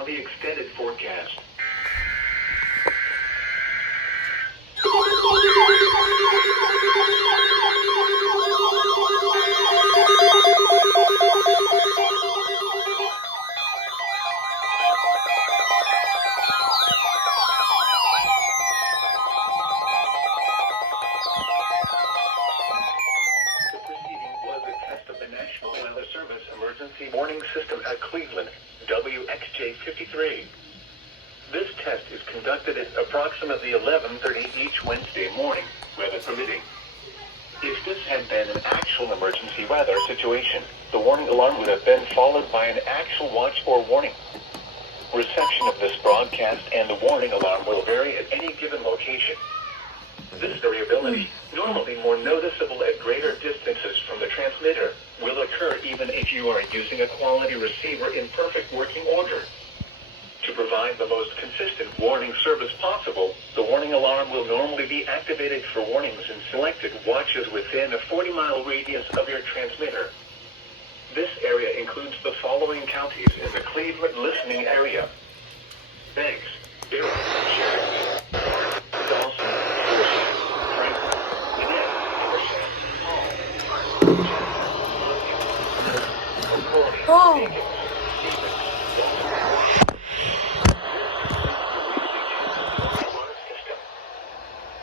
now the extended forecast. National Weather Service Emergency Warning System at Cleveland, WXJ53. This test is conducted at approximately 11:30 each Wednesday morning, weather permitting. If this had been an actual emergency weather situation, the warning alarm would have been followed by an actual watch or warning. Reception of this broadcast and the warning alarm will vary at any given location. This variability, normally more noticeable at greater distances from the transmitter, will occur even if you are using a quality receiver in perfect working order. To provide the most consistent warning service possible, the warning alarm will normally be activated for warnings in selected watches within a 40-mile radius of your transmitter. This area includes the following counties in the Cleveland listening area: Banks, Barron, Sheridan, Dawson, Oh.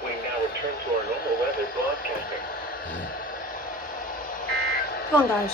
We now return to our normal weather broadcasting. Come on, guys.